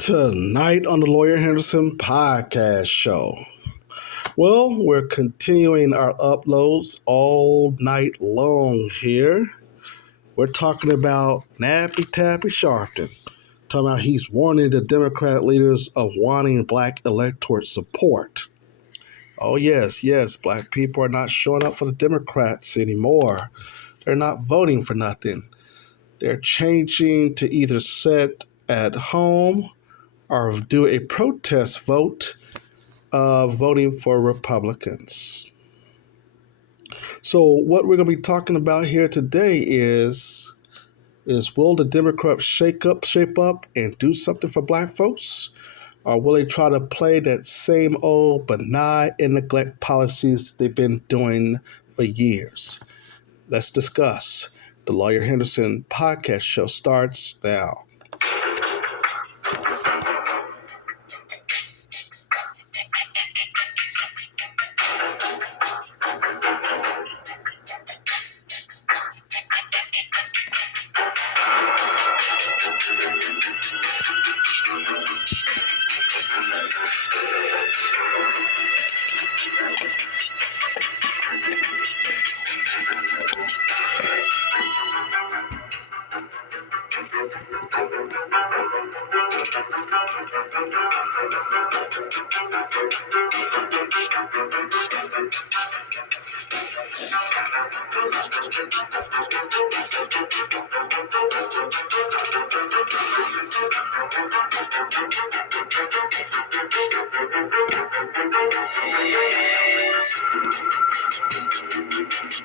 Tonight on the Lawyer Henderson podcast show. Well, we're continuing our uploads all night long here. We're talking about Nappy Tappy Sharpton. Talking about he's warning the Democratic leaders of wanting black electorate support. Oh, yes, black people are not showing up for the Democrats anymore. They're not voting for nothing. They're changing to either sit at home or do a protest vote voting for Republicans. So what we're going to be talking about here today is will the Democrats shape up, and do something for black folks? Or will they try to play that same old benign and neglect policies that they've been doing for years? Let's discuss. The Lawyer Henderson podcast show starts now.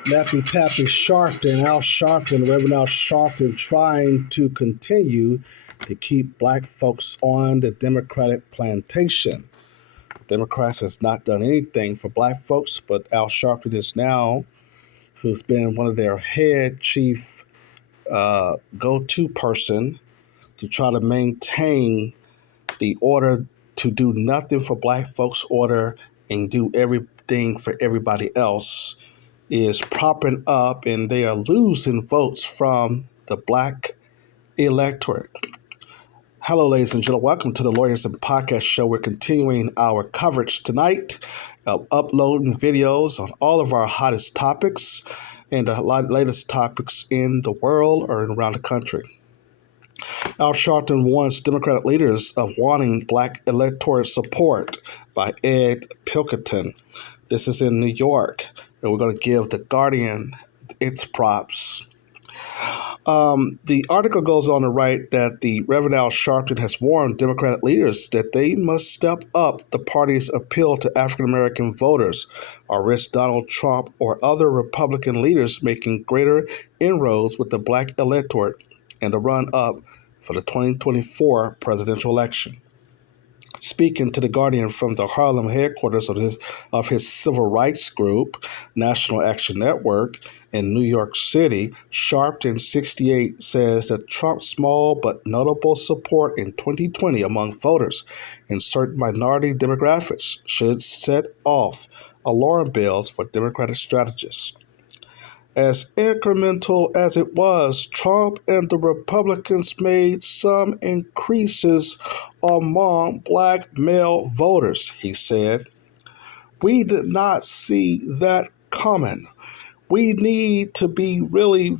Nappy Tappy Sharpton, Al Sharpton, Reverend Al Sharpton, trying to continue to keep black folks on the Democratic plantation. Democrats has not done anything for black folks, but Al Sharpton is now, who's been one of their head chief go-to person to try to maintain the order to do nothing for black folks order and do everything for everybody else, is propping up, and they are losing votes from the black electorate. Hello, ladies and gentlemen. Welcome to the Lawyers and Podcast Show. We're continuing our coverage tonight of uploading videos on all of our hottest topics and the latest topics in the world or around the country. Al Sharpton warns Democratic leaders of wanting black electorate support by Ed Pilkington. This is in New York, and we're going to give The Guardian its props. The article goes on to write that the Reverend Al Sharpton has warned Democratic leaders that they must step up the party's appeal to African-American voters or risk Donald Trump or other Republican leaders making greater inroads with the black electorate in the run-up for the 2024 presidential election. Speaking to The Guardian from the Harlem headquarters of his civil rights group, National Action Network, in New York City, Sharpton, 68, says that Trump's small but notable support in 2020 among voters in certain minority demographics should set off alarm bells for Democratic strategists. As incremental as it was, Trump and the Republicans made some increases among black male voters, he said. We did not see that coming. We need to be really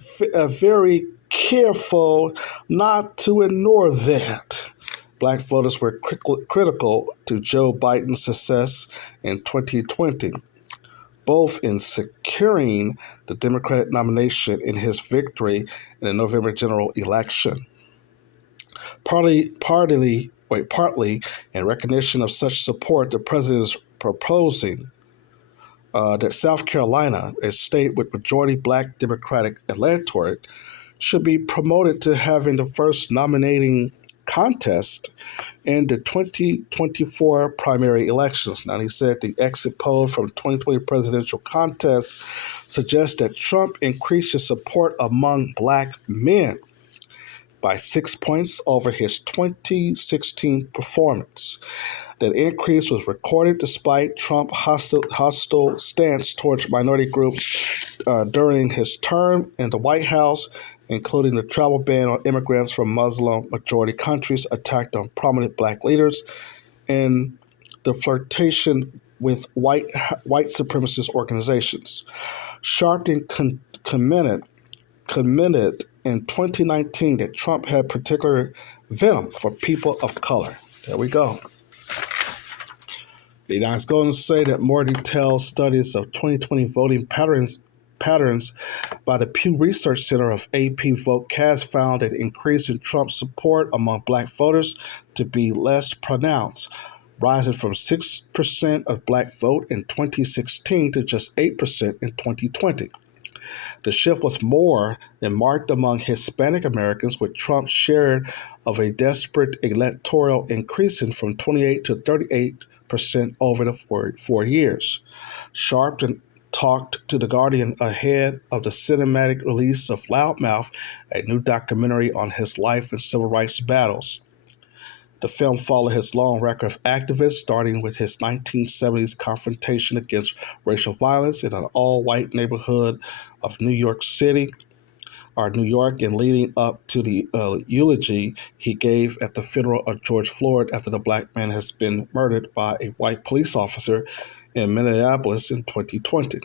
very careful not to ignore that. Black voters were critical to Joe Biden's success in 2020. Both in securing the Democratic nomination in his victory in the November general election. Partly in recognition of such support, the president is proposing that South Carolina, a state with majority black Democratic electorate, should be promoted to having the first nominating contest in the 2024 primary elections. Now, he said the exit poll from the 2020 presidential contest suggests that Trump increased his support among black men by 6 points over his 2016 performance. That increase was recorded despite Trump's hostile stance towards minority groups during his term in the White House including the travel ban on immigrants from Muslim-majority countries, attacked on prominent black leaders, and the flirtation with white supremacist organizations. Sharpton commented in 2019 that Trump had particular venom for people of color. There we go. Now it's going to say that more detailed studies of 2020 voting patterns by the Pew Research Center of AP VoteCast found an increase in Trump's support among black voters to be less pronounced, rising from 6% of black vote in 2016 to just 8% in 2020. The shift was more than marked among Hispanic Americans, with Trump's share of a desperate electoral increasing from 28 to 38% over the 4 years. Sharpton talked to The Guardian ahead of the cinematic release of Loudmouth, a new documentary on his life and civil rights battles. The film followed his long record of activism, starting with his 1970s confrontation against racial violence in an all-white neighborhood of New York, and leading up to the eulogy he gave at the funeral of George Floyd after the black man has been murdered by a white police officer in Minneapolis in 2020.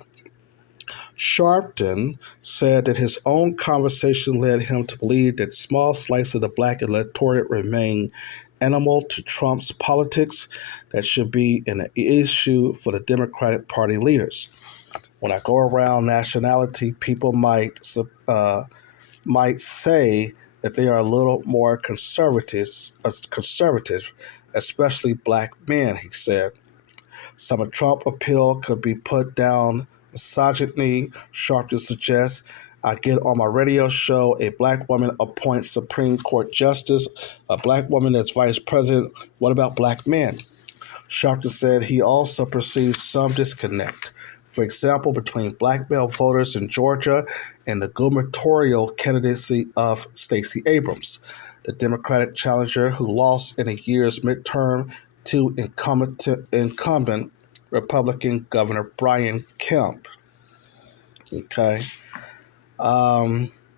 Sharpton said that his own conversation led him to believe that small slices of the black electorate remain amenable to Trump's politics that should be an issue for the Democratic Party leaders. When I go around nationality, people might say that they are a little more conservative, especially black men, he said. Some of Trump's appeal could be put down misogyny, Sharpton suggests. I get on my radio show, a black woman appoints Supreme Court Justice, a black woman as vice president. What about black men? Sharpton said he also perceives some disconnect, for example, between black male voters in Georgia and the gubernatorial candidacy of Stacey Abrams, the Democratic challenger who lost in a year's midterm to incumbent Republican Governor Brian Kemp. Okay.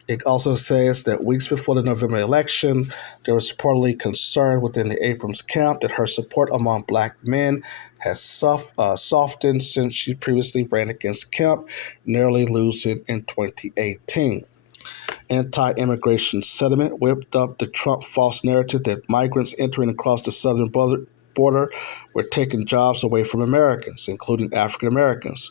It also says that weeks before the November election, there was reportedly concern within the Abrams camp that her support among black men has softened since she previously ran against Kemp, narrowly losing in 2018. Anti-immigration sentiment whipped up the Trump false narrative that migrants entering across the southern border were taking jobs away from Americans, including African Americans,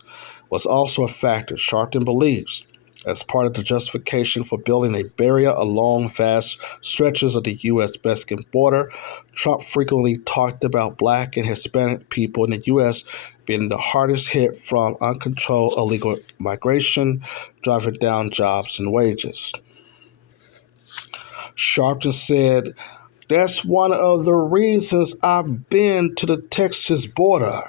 was also a factor, Sharpton believes. As part of the justification for building a barrier along vast stretches of the U.S.-Mexican border, Trump frequently talked about black and Hispanic people in the U.S. being the hardest hit from uncontrolled illegal migration, driving down jobs and wages. Sharpton said, "That's one of the reasons I've been to the Texas border,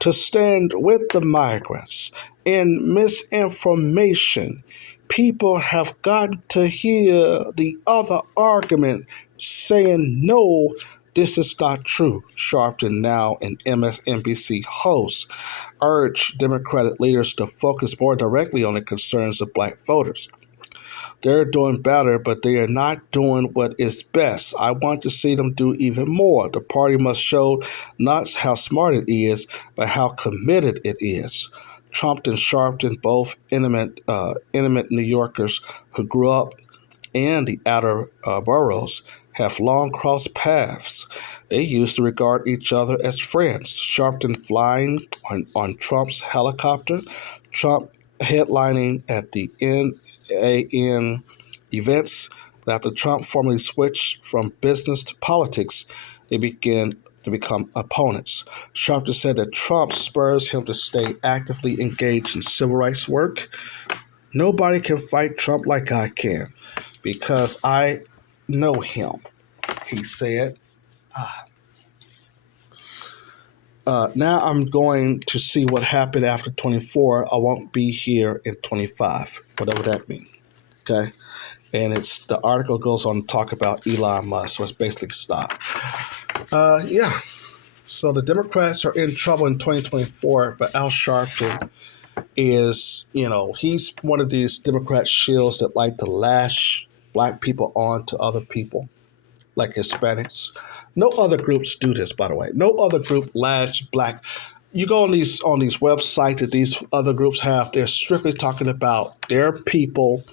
to stand with the migrants. In misinformation, people have gotten to hear the other argument saying, no, this is not true." Sharpton, now an MSNBC host, urged Democratic leaders to focus more directly on the concerns of black voters. They're doing better, but they are not doing what is best. I want to see them do even more. The party must show not how smart it is, but how committed it is. Trump and Sharpton, both intimate New Yorkers who grew up in the outer boroughs, have long crossed paths. They used to regard each other as friends. Sharpton flying on Trump's helicopter, Trump headlining at the NAN events. After Trump formally switched from business to politics, they began to become opponents. Sharpton said that Trump spurs him to stay actively engaged in civil rights work. "Nobody can fight Trump like I can because I know him," he said. Now I'm going to see what happened after 24. I won't be here in 25, whatever that means. Okay? And the article goes on to talk about Elon Musk, so it's basically stop. So the Democrats are in trouble in 2024, but Al Sharpton is, he's one of these Democrat shills that like to lash black people on to other people, like Hispanics. No other groups do this, by the way. No other group lash black. You go on these websites that these other groups have. They're strictly talking about their people,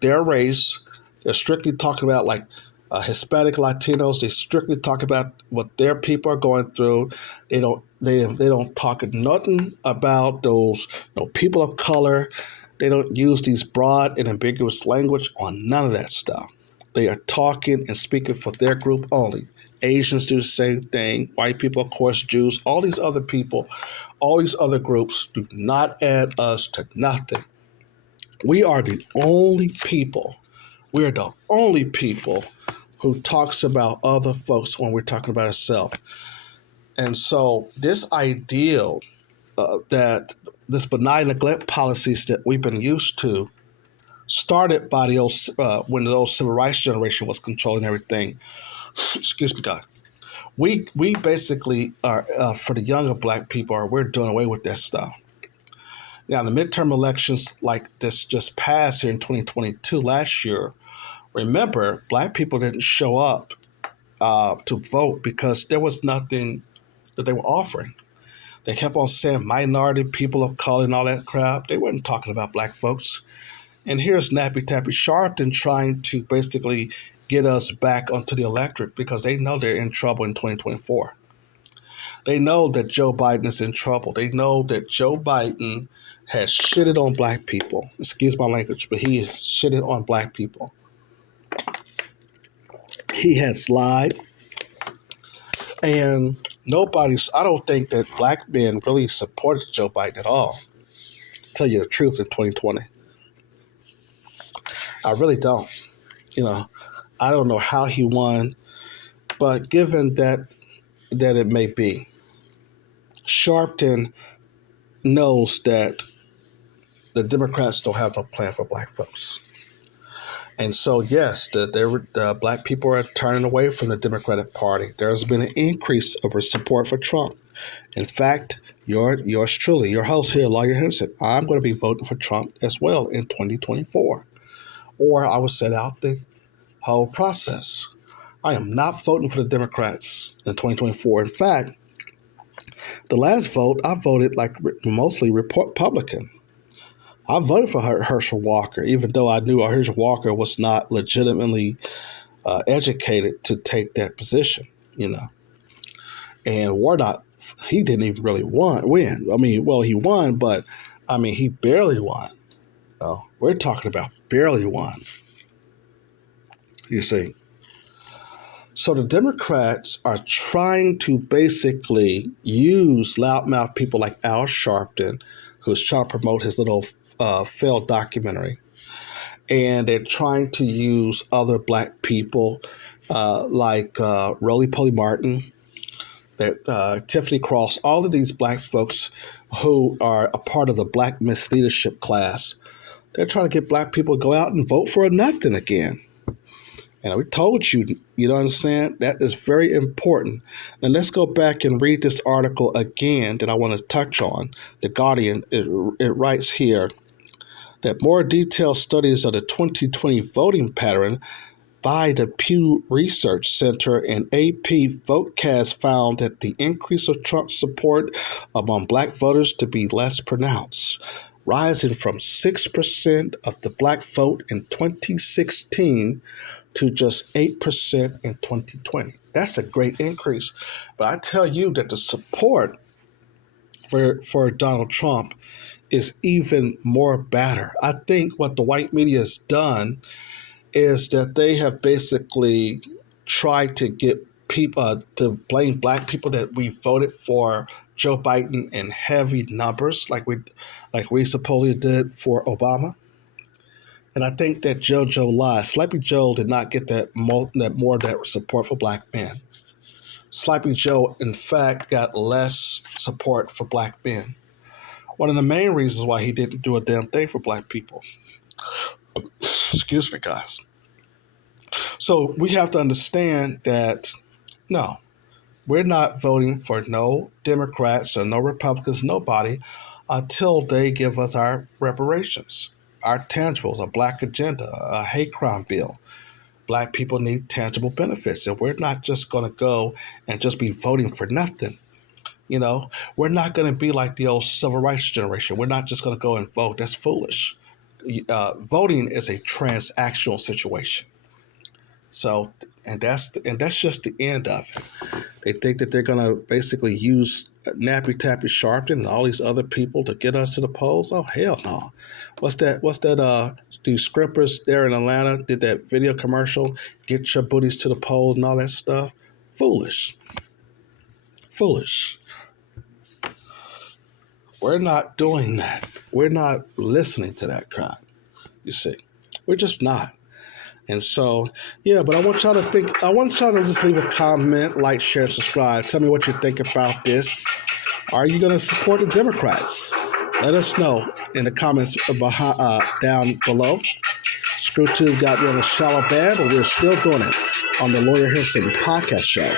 their race. They're strictly talking about like Hispanic Latinos. They strictly talk about what their people are going through. They don't talk nothing about those people of color. They don't use these broad and ambiguous language on none of that stuff. They are talking and speaking for their group only. Asians do the same thing. White people, of course, Jews, all these other people, all these other groups do not add us to nothing. We are the only people. We are the only people who talks about other folks when we're talking about ourselves. And so this ideal that this benign neglect policies that we've been used to started by the old when the old civil rights generation was controlling everything. Excuse me, God. We basically are for the younger black people we're doing away with that stuff. Now the midterm elections like this just passed here in 2022 last year. Remember, black people didn't show up to vote because there was nothing that they were offering. They kept on saying minority, people of color, and all that crap. They weren't talking about black folks. And here's Nappy Tappy Sharpton trying to basically get us back onto the electorate because they know they're in trouble in 2024. They know that Joe Biden is in trouble. They know that Joe Biden has shitted on black people. Excuse my language, but he has shitted on black people. He has lied. And I don't think that black men really supported Joe Biden at all. To tell you the truth, in 2020. I really don't. I don't know how he won, but given that it may be, Sharpton knows that the Democrats don't have no plan for black folks. And so, yes, the black people are turning away from the Democratic Party. There's been an increase of support for Trump. In fact, yours truly, your host here, Lawyer Henderson, I'm going to be voting for Trump as well in 2024. Or I will set out the whole process. I am not voting for the Democrats in 2024. In fact, the last vote, I voted like mostly Republican. I voted for Herschel Walker, even though I knew Herschel Walker was not legitimately educated to take that position, And Warnock, he didn't even really win. I mean, well, he won, but he barely won. We're talking about barely won. You see. So the Democrats are trying to basically use loudmouth people like Al Sharpton, who's trying to promote his little failed documentary. And they're trying to use other black people like Roly Poly Martin, Tiffany Cross, all of these black folks who are a part of the Black Misleadership class. They're trying to get black people to go out and vote for nothing again. And we told you, you know what I'm saying? That is very important. Now let's go back and read this article again that I want to touch on. The Guardian, it writes here that more detailed studies of the 2020 voting pattern by the Pew Research Center and AP Votecast found that the increase of Trump support among black voters to be less pronounced, rising from 6% of the black vote in 2016 to just 8% in 2020. That's a great increase. But I tell you that the support for Donald Trump is even more better. I think what the white media has done is that they have basically tried to get people to blame black people that we voted for Joe Biden in heavy numbers, like we supposedly did for Obama. And I think that JoJo lied. Sleepy Joe did not get that support for black men. Sleepy Joe, in fact, got less support for black men. One of the main reasons why he didn't do a damn thing for black people. Excuse me, guys. So we have to understand that, no, we're not voting for no Democrats or no Republicans, nobody. until they give us our reparations, our tangibles, a black agenda, a hate crime bill. Black people need tangible benefits, and we're not just going to go and just be voting for nothing. We're not going to be like the old civil rights generation. We're not just going to go and vote. That's foolish. Voting is a transactional situation. So, and that's just the end of it. They think that they're going to basically use Nappy Tappy Sharpton and all these other people to get us to the polls. Oh hell no! What's that? Do scrippers there in Atlanta did that video commercial? Get your booties to the polls and all that stuff. Foolish, foolish. We're not doing that. We're not listening to that crap. You see, we're just not. And so, yeah, but I want y'all to think, I want y'all to just leave a comment, like, share, and subscribe. Tell me what you think about this. Are you going to support the Democrats? Let us know in the comments down below. ScrewTube got me on a shallow band, but we're still doing it on the Lawyer Henderson podcast show.